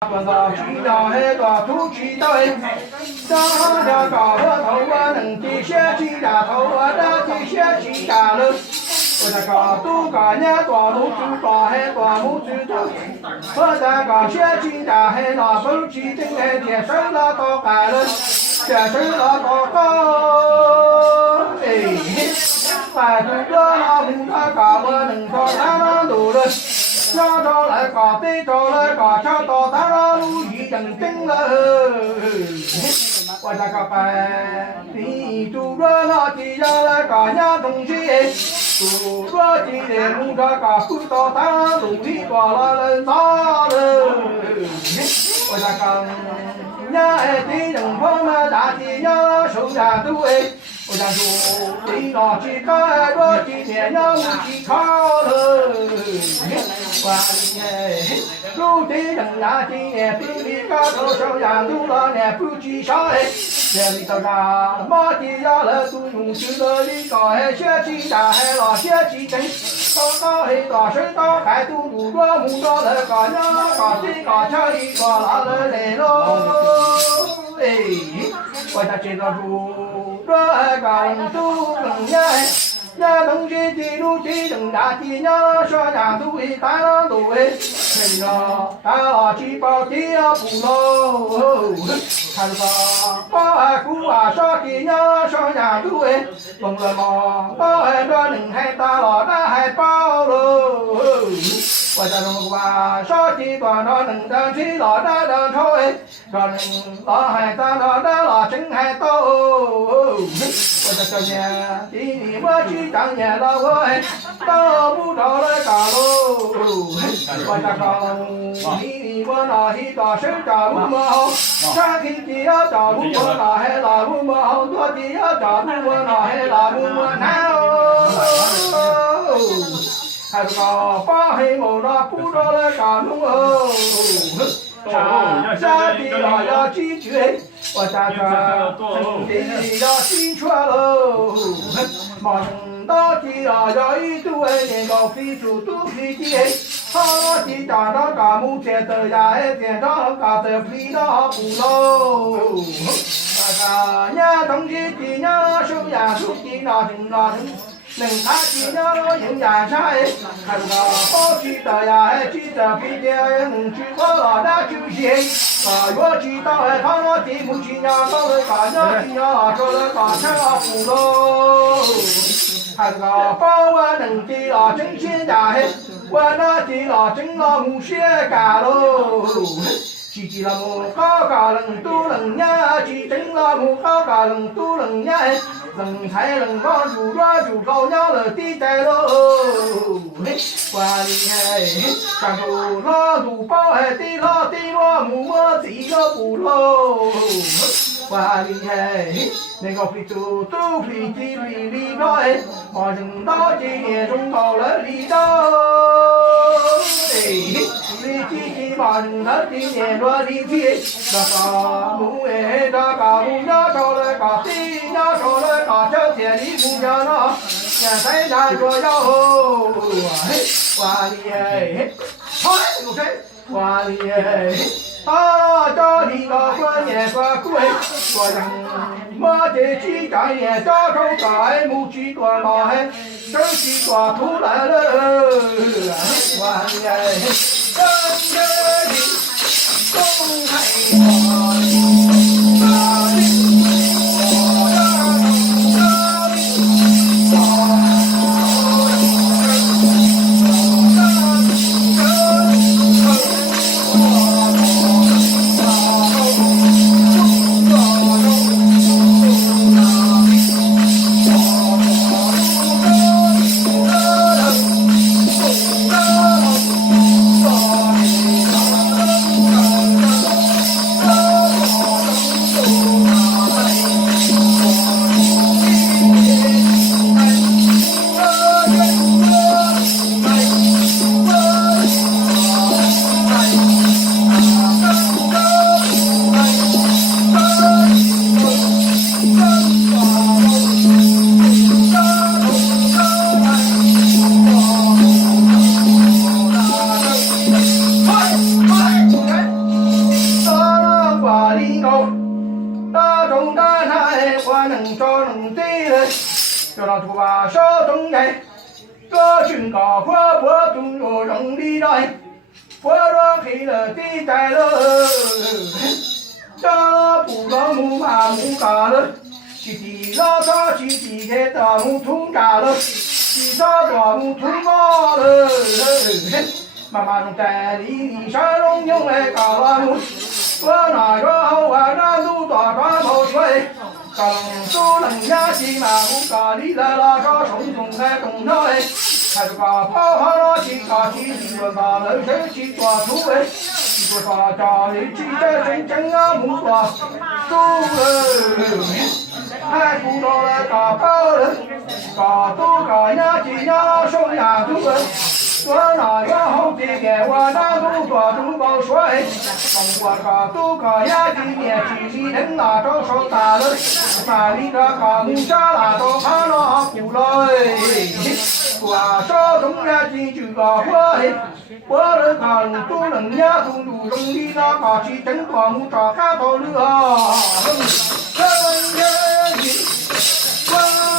và chỉ đạo hệ tòa thu chỉ đạo hệ cha cha cả vợ thầu vợ nâng chỉ xe chỉ đạo thầu vợ đã chỉ xe chỉ đạo lên vợ ta cả tu cả nhà tòa mũ chú tòa hệ tòa mũ chú tòa vợ ta cả xe chỉ đạo hệ là bố chỉ tinh hệ địa sơn là to cả lên địa sơn là to có và tu đó là mình ta cả vợ nâng cho nó đủ lên cho lại cỏ tê cho lại cỏ cho to ta ra lu gì chẳng chính là quay ra cà phê thì tu ra nó chỉ ra lại cỏ nhà đồng chí tu ra chỉ để mua ra cỏ phu to ta đủ đi cỏ là lên to lên quay ra cà nhà thì đừng có mà đã thì nhớ số nhà tu ôi cha chú đi nó chỉ có đôi chỉ nhẹ nhau chỉ khó thôi và nhẹ lúc đi đằng là chỉ nhẹ đi đi có đâu sao nhà tu lo nhẹ phu chỉ sao hết giờ đi tao ra mà chỉ ra là tu dùng chữ đời đi có hay sẽ chỉ đã hay là sẽ chỉ chính có hay có sẽ có cái tu đủ quá muốn đó là có nhớ có đi có chơi có là để lo quay ta trên đó ra càng tu càng nhớ đồng chí chỉ lu chỉ đừng đã chỉ nhớ cho nhà tu hi ta nó tu hi mình nó ta là chỉ bảo chỉ phụ lô thành ra ba cú cho chỉ nhớ cho nhà tu hi cùng là mò ba đó đừng hay ta là đã hay bao lô quay ta đồng qua cho chỉ còn nó đừng đơn chỉ là đã đơn thôi còn đó hay ta nó đã là chính hay tô quay ta cho nhà chỉ mới chỉ chẳng nhà đâu ơi tao muốn đó lấy cả lô quay ta còn đi bữa nào thì tao sẽ trả muốn mơ hông cha khi chỉ ở trả muốn mơ nào hay là muốn mơ hông tôi chỉ ở trả muốn mơ nào hay là muốn mơ nào hay là ba hay một đó phú đó lấy cả muốn mơ cha thì là chỉ chuyện và cha thì là chỉ cho lô mà đó chỉ là do ý tu ấy nên có phi chủ tu phi chi ấy họ chỉ trả đó cả mu tiền tờ giá ấy tiền đó cả tờ phi đó phụ lô và nhà đồng chí chỉ nhớ số nhà số chỉ là đừng thả chỉ nhớ những nhà sai thành là có chỉ tờ giá ấy chỉ tờ phi tiền đừng chỉ có là đã chịu gì và có chỉ tao ấy thằng nó chỉ mu chỉ nhà tao ấy cả nhớ chỉ nhớ cho nó cả theo phụ lô thành là bao đừng chỉ là chính xuyên nhà hết qua nó chỉ là chính là mu xuyên cả lô chỉ là mu có cả lần tu lần nhá chỉ chính là mu có cả lần tu lần nhá lần thấy lần có dù ra dù câu nhau là tí tay lô qua đi hay càng dù lo dù bao hay tí lo mu mơ chỉ lo bù lô qua đi hay nên có phi tu phi chi phi đi nói mà đừng đó chỉ nghe trong cầu lấy đi đó đi chi mà đừng đó chỉ nghe nó đi phía đó cả mu ê đó cả mu nhớ cho lấy cả tí nhớ cho lấy cả cho tiền đi mu nhớ nó nhà thấy đại rồi nhau qua đi hay thôi một cái qua đi hay cho đi qua nhà qua cuối qua rằng mà để chỉ cái nhà cho không phải mu chỉ qua mà hết cho chỉ qua thu lại nữa qua nhà chân đi không hay 叫那猪娃小东来，这群高花不动我容易来，我若黑了地带了，这不让木马木嘎了，去地老早去地开大木土嘎了，地上大木土高了，妈妈弄在里山龙用来嘎了木，我那个好玩那路大抓头水。刚说人家骑马虎咖喱来拉个冲冲来东头哎，还是个跑跑拉起个骑骑个个人生骑抓土哎，骑个啥家里骑着真正啊木瓜土哎，还不到了个包人，个多个呀骑呀手呀土哎。我那个好姐姐，我那都抓住高水，我个都个呀今年去人那着手打了，那里个个木下那着看了苦来，我手中呀进去个火，我那个路都人呀都路中的那个去真光木着看到了啊，人人的我路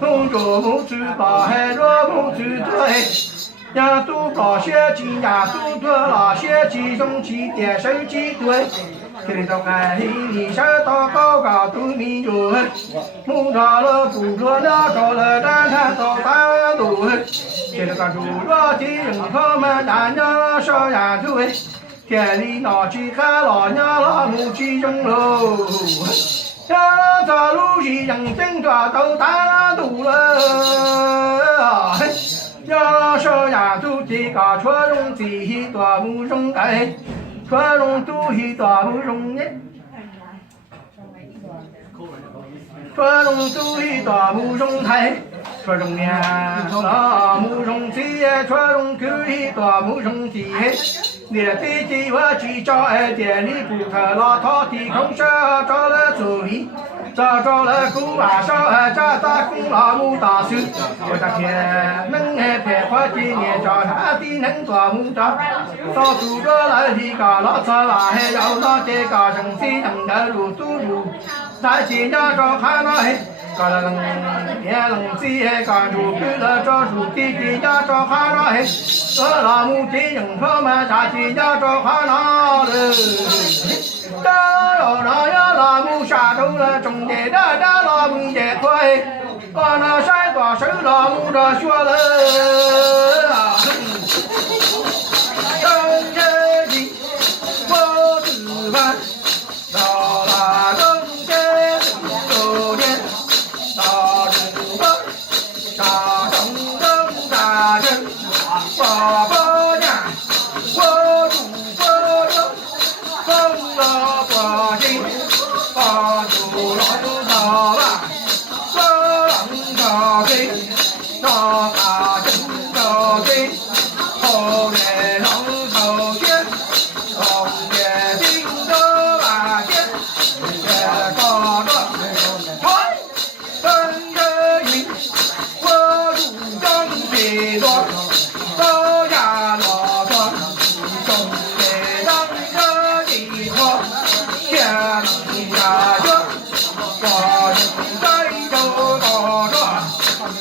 红着木子把海着木子对，呀都搞些鸡呀都做那些鸡中鸡点手鸡对，这到爱里山到高高都米有，木着了不着那着了单单到大路，这个猪肉的人他们大娘烧呀对，田里拿起看老娘老母鸡中喽。呀，这路是人生抓到大路了，呀，说呀，都这个传龙这大木容哎，传龙都是大木容耶，传龙都是大木容哎，传龙呀，大木容这传龙可以大木容这。你对这我去找爱店里不可老套的空手找了助理，找了古瓦烧找打工老母大手，我的天，能爱培花的年找他的能做木找，少数着了一个老草娃还要那这个人生人的路走路，在今家找看来。个人别人只干住干了找树的地家找哈那嘿，个老母的人他们下地家找哈那了，大老那呀老母下头了种的大老母也快，个那山多手老母这学了，正人的我自办，到那中间有点。爸爸呀，我住我的，风了不进，把住老早吧，我啷个给，那大真个给，后来啷头先，后边顶着把线，也搞着，嗨，跟着你，我住张铁多。高家老庄，种的当着地坡，天下着，我人在着高庄，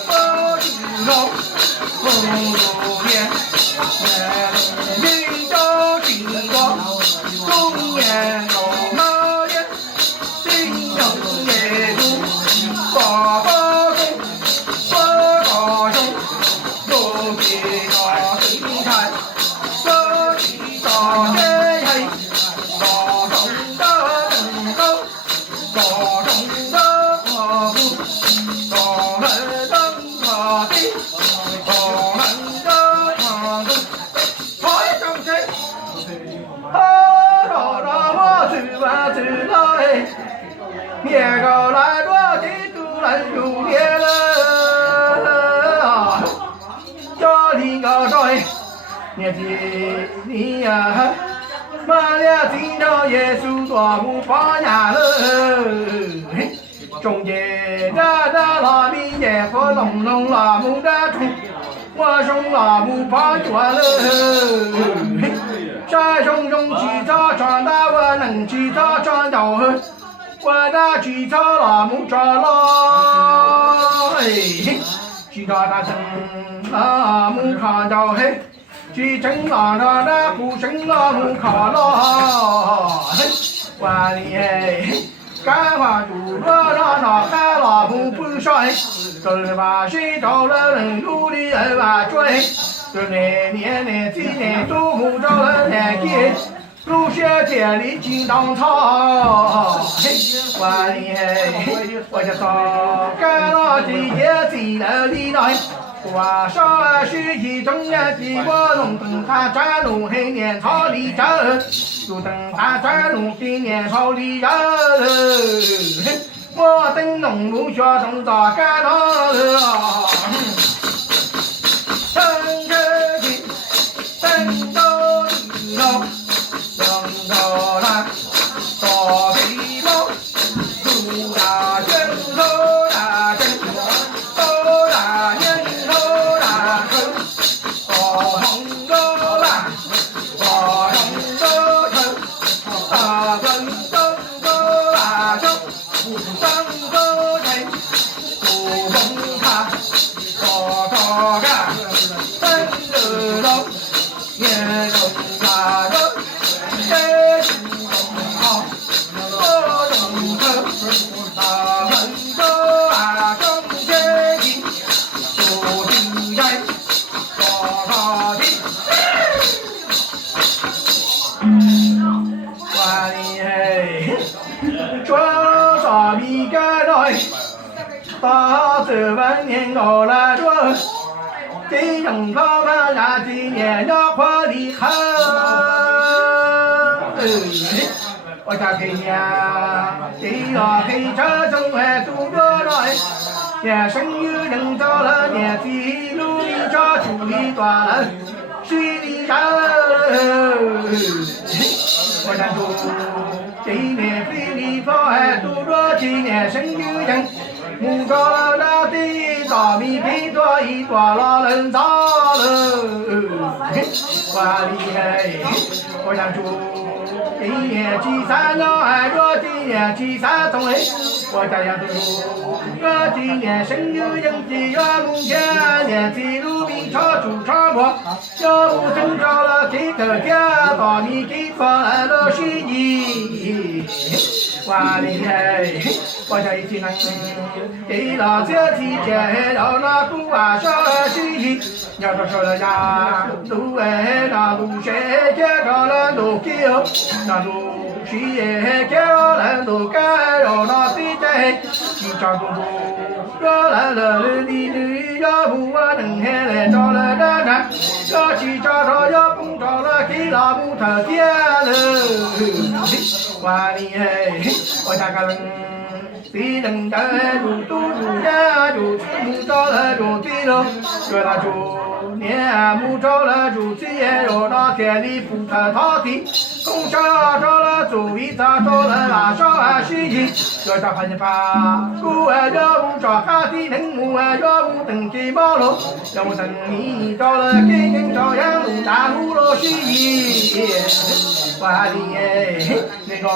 我知道不如年，人着经过，中年老马年，新人也住，爸爸公，我高兄，有别。大家嘿，大我们的唱歌，太张嘴，我知道哎，年高来多的都来有年了，家里高在年纪你呀。马俩听到耶稣多么发呀了，中间的拉米耶和龙龙拉姆的虫，我送拉姆发绝了，山上用吉他唱的我能吉他唱到，我那吉他拉姆唱了，吉他大声拉姆看到嘿。去城拉拉那不城拉木卡拉，万里嘿，干花竹罗拉那开拉木不衰，走吧谁到了人努力人吧追，这年今年都木着了年纪，路线千里金当草，万里嘿，我就说干了几节几了里来。我说是一种人的我弄灯他站路黑年草里走，路灯他站路黑年草里走，我等农牧学动作干了，等着你，等到你了，等到那到地方，路大圈路大圈，路大圈。大这万年我来做，这样老板呀，今年要快离开。我家给呀，这呀黑车中还多着来，也生有人到了年纪，努力着处理断了，水里上。我家住今年水里跑还多着，今年生有人。木着了那地大米皮多一多了人造了，万里嘿，我想住今年七三了，还说今年七三中嘿，我家养住我今年生有人的月梦前年纪路比超出超过，要不挣着了给个家大米给发了水泥。万里嘿，我家一起能给了这几天，让那古啊小西，要说了呀，路哎那路谁接着了路给哦，那路西也给了路该让那对对，一张公公，说了你要不我能还来找了那那，要去找着要碰着了给了木头爹了，万里嘿。我家个人，谁能在路都路呀，就木着了就对了，说那就年木着了就这样，让那田里不他他的，从小着了就一早着了拉上啊洗衣，要找盘把，古啊要不找哈的能木啊要不等给毛路，要不等你着了给人照样路大路了洗衣，万里哎，那个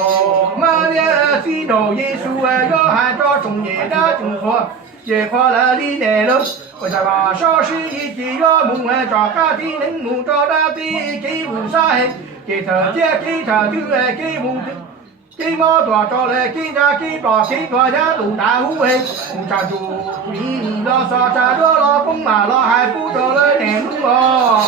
马连。知道耶稣啊，要喊着中年的中国，也快了你来了。我在把小事一件要梦啊，找家庭能梦找到的给无晒，给他爹给他丢哎，给无给毛多找来，给他给把给多家都大户哎，不家住你老少家着了风马了，还不着了年路哦。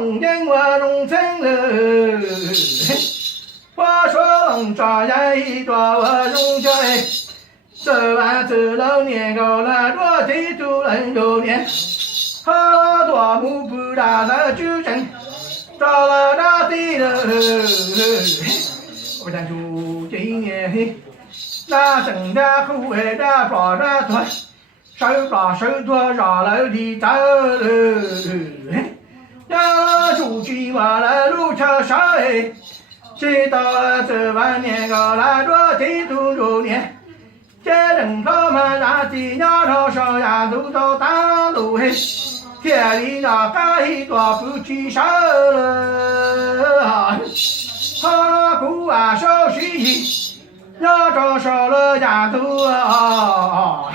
龙江我龙城了，我说龙抓人一抓我龙家哎，走完走了年高了多地都能有年，好多木不打的就真，找了大地了，我想住今年那生的苦哎的抓的多。手把手拖上楼梯走了，要出去玩了路车上哎，直到了这晚年高了多地都入年，这人他们那的鸟头上呀都到大路嘿，天里那个一多不去手了，他姑啊手续要找上了呀都啊。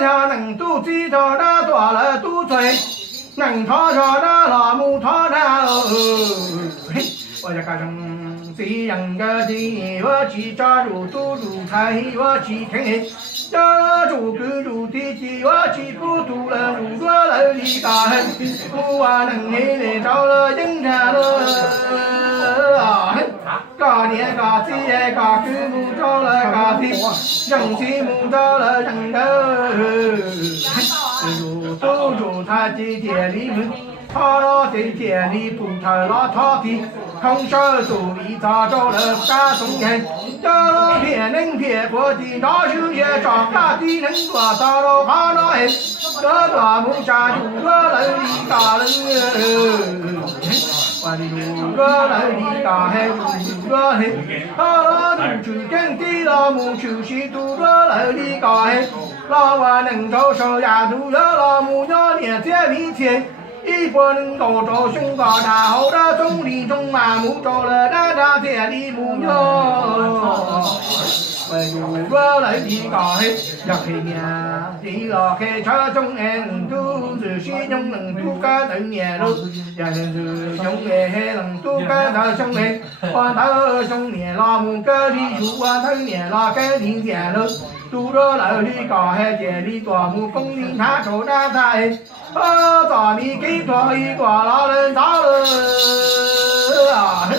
要能肚子头那多了肚嘴，能掏着那老母掏那我要干成这样个的，我去抓入肚入菜，我去听，要入骨入地的，我去不肚了入过了里干，我能来找了人家了。嘎年嘎子嘎句木着了嘎子，人气木着了人头，如都如他的田里面，他那的田里不头了他的，空手手里抓着了大松人，叫了骗人骗过的，那有些长大的人多到了他那哎，这大木扎住了人里大人。我的路个来的大海，路个海，他那土著耕地老母就是土个来的大海，老我能找手呀，土个老母要连天面前，一不能够找胸高大后的总理中马母找了那天的母哟。我路个来的大海，要开年，地老开车中人都是心中能都干等年路，也是兄弟能都干到兄弟，我到兄弟老母个里住我头年老个里天路，都着来的大海这里大母风铃他手那在，咱们给多一个老人找了啊。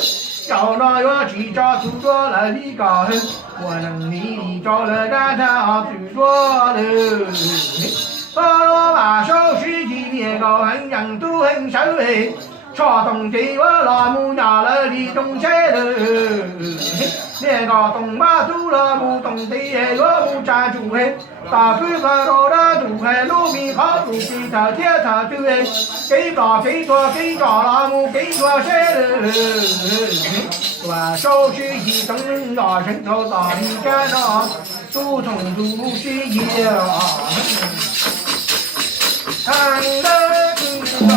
找那个去找住着来的高hơn，我能力找了那他住着了。我把手续几年高很人都很熟诶，查东西我老母家了里东西了。那个东马都了不懂的我不站住嘿，大水河路的路嘿路米好路给他贴他对嘿，给着给着给着老母给着谁了？我手续一等人老人头大里干上，都从都是一样。看得知道。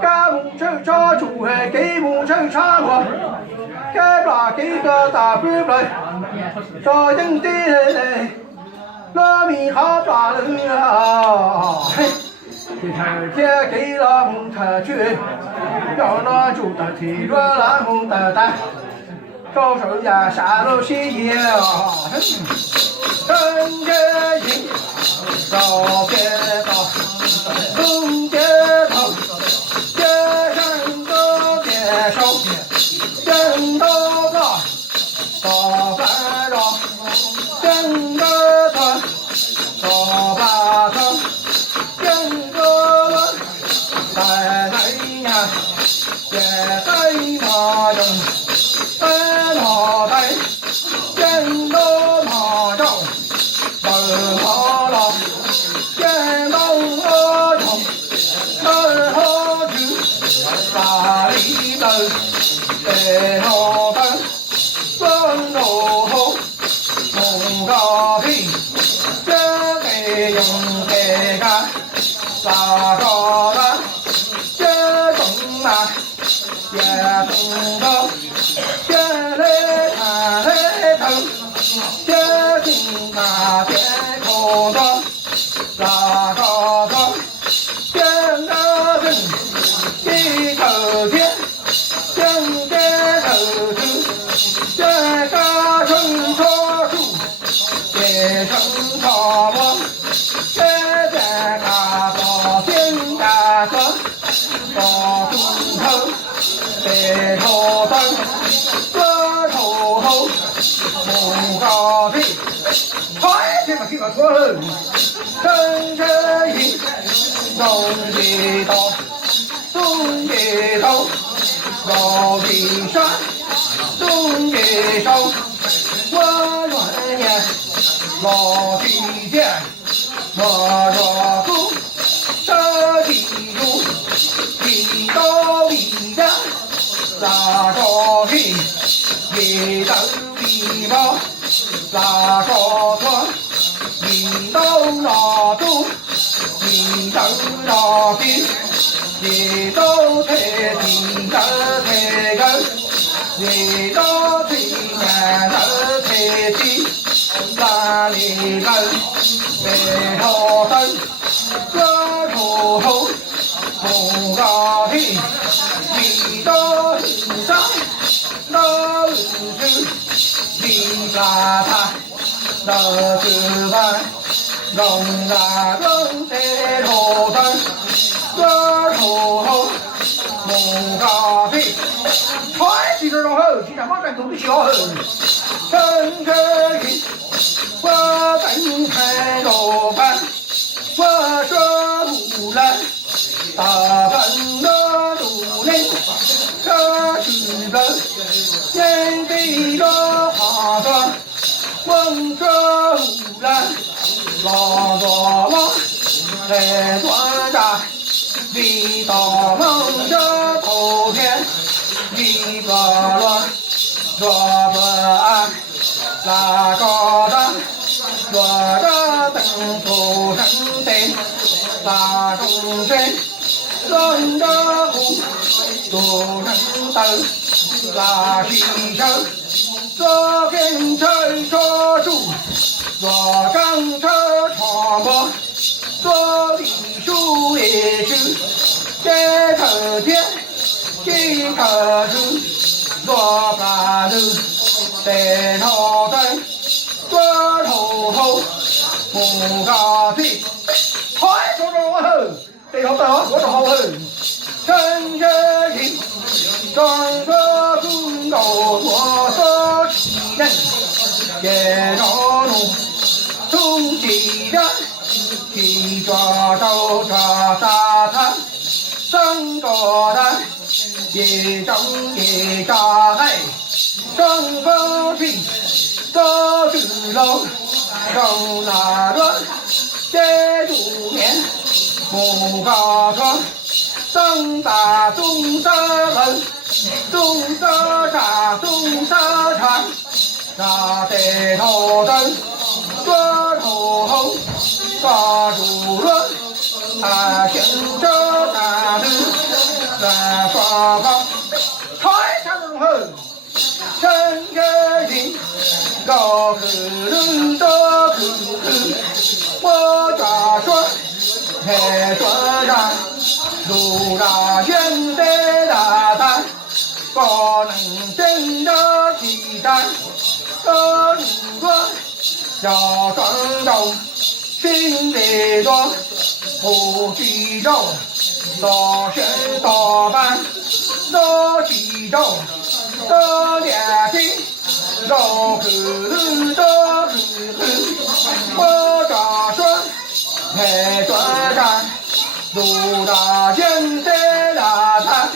干木头烧猪还给木头烧我，干把给个大龟来，烧人的来，拉米好抓人啊！嘿，这头天给了木头去，要那就得提着那木头担。招手呀，下楼洗衣啊！正街行，绕街道，东街头，街上个别手，人头高，到白绕，人个团，到八头，人个轮，来来呀，别在那人。脑袋见到马照，奔跑了，见到我头，奔跑去，哪里奔？在脑袋，奔路后，木高皮，这个用这个，啥个的，这种啊，也懂得。天来看来头，天听那天空中，那个头，天个人，地头天，天个头头，这个春草树，也春草木，这个大天大山，大树头，白头灯。个头后，木高地，快点嘛，听个错，跟着音，东一道，东一道，绕一山，东一手，我软眼，老地见，我若不，这地主，地道里的。拉着皮，一蹬皮毛，拉着船，一蹬拉住，一蹬拉皮，一蹬推皮的推根，一蹬推干的推皮，拉里根，背头灯，个头头，红高皮。你到上到日，你把它到吃饭，弄那弄在头上，个头后木咖啡，快几个钟后，今天马上都得笑。趁着云，我等开老板，我说不来，大笨的肚内。这是个面对着花端，望着无然，老多忙，在端着，你到忙着头天，一个乱，若不安，那个当，我的灯不成灯，那中间。乱着舞，多人灯，拉西城，左边车车住，左上车闯过，左里树也是，这头天，这头路，左把路，在头灯，左头后，木高地，快走着往后。最后的我的好恨，趁着云，装个公道我所起人，也着怒，从几人，去抓手抓沙滩，三个人，也张也扎海，张个去，高举楼，上那乱，这主面。木高床，上打中沙门，中沙沙中沙场，那得头灯，抓头后，抓住轮，他行着大路。双方太长后，真个心高可人多可我家说太说上路大现在大胆不能真的期待个如果要装到心里多不记住多学多办多记住多练习多可能多可我家说太说上路大现在大胆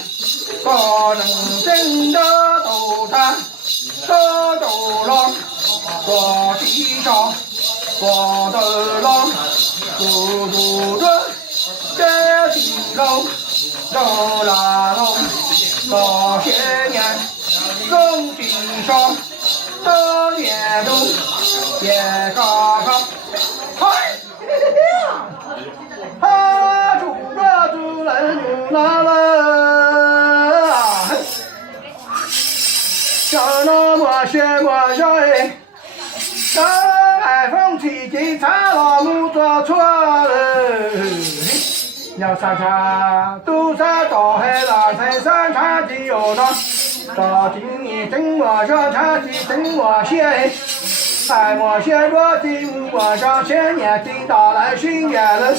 不能真的斗他多斗了多地上我的狼嘟嘟的这地龙肉拉龙多些年龙地上多年中也高高嗨哈住了住人啦啦叫那么些么些当爱风起警察老母做错了要上茶都在到海浪才上茶的有呢到今年真我上茶的真我先在我先说的我上千年听到了新年了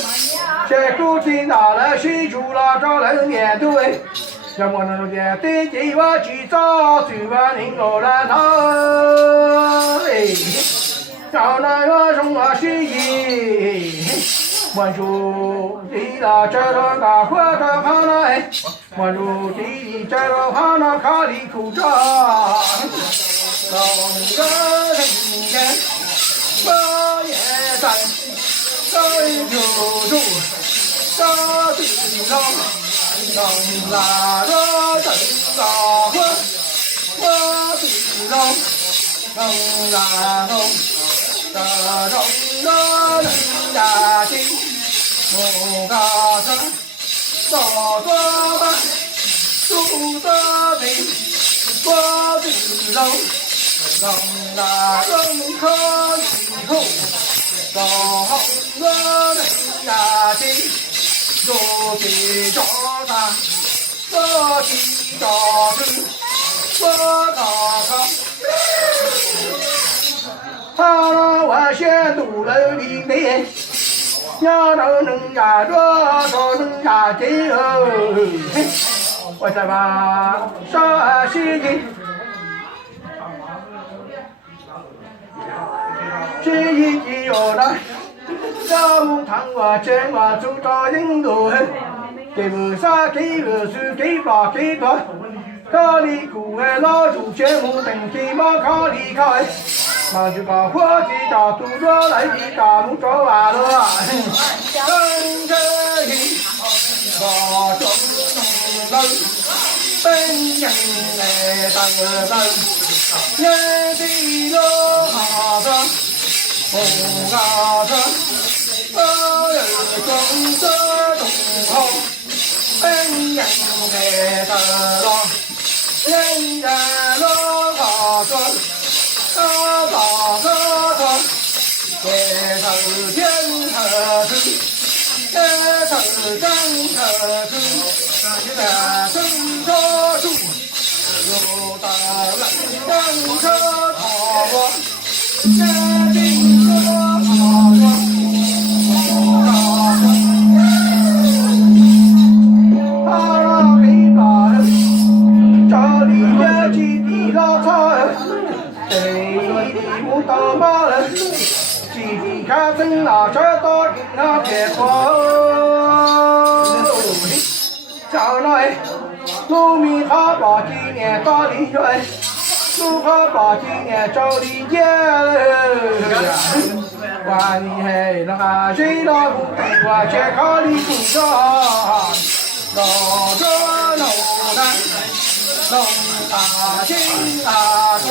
这股听到了新出了招人面对让我能见对计我去找最晚能够来到找那个什么心意我住地了这个大火的好来我住地这个好那卡里口罩两个人间我也在在救助大地上能拿着真大火我地上能拿着这种的人家庭我嘎着做做吧住的病我知道让那人可以后做好我人家庭做起做大做起做事我嘎嘎他让我先读了里面要能压着都能压紧我再把沙西进这一季有了小木堂我见我走到印度给不啥给不是给发给多卡里古哎老祖节目等给马卡里开那就把伙计打赌着来的大木着完了跟着你我中人本人来当人年纪又好的我高着我有种这种好本人来当人人都好着他把个他也头天头子也头真头子也真着住有道人真着好我也真着好我他让黑把找你也去地老草不到马人，几地看真那这到人那结果，将来农民他把今年打理来，如何把今年找理解了？管你还那谁老不对我健康的工作，老着老难，弄大金大做。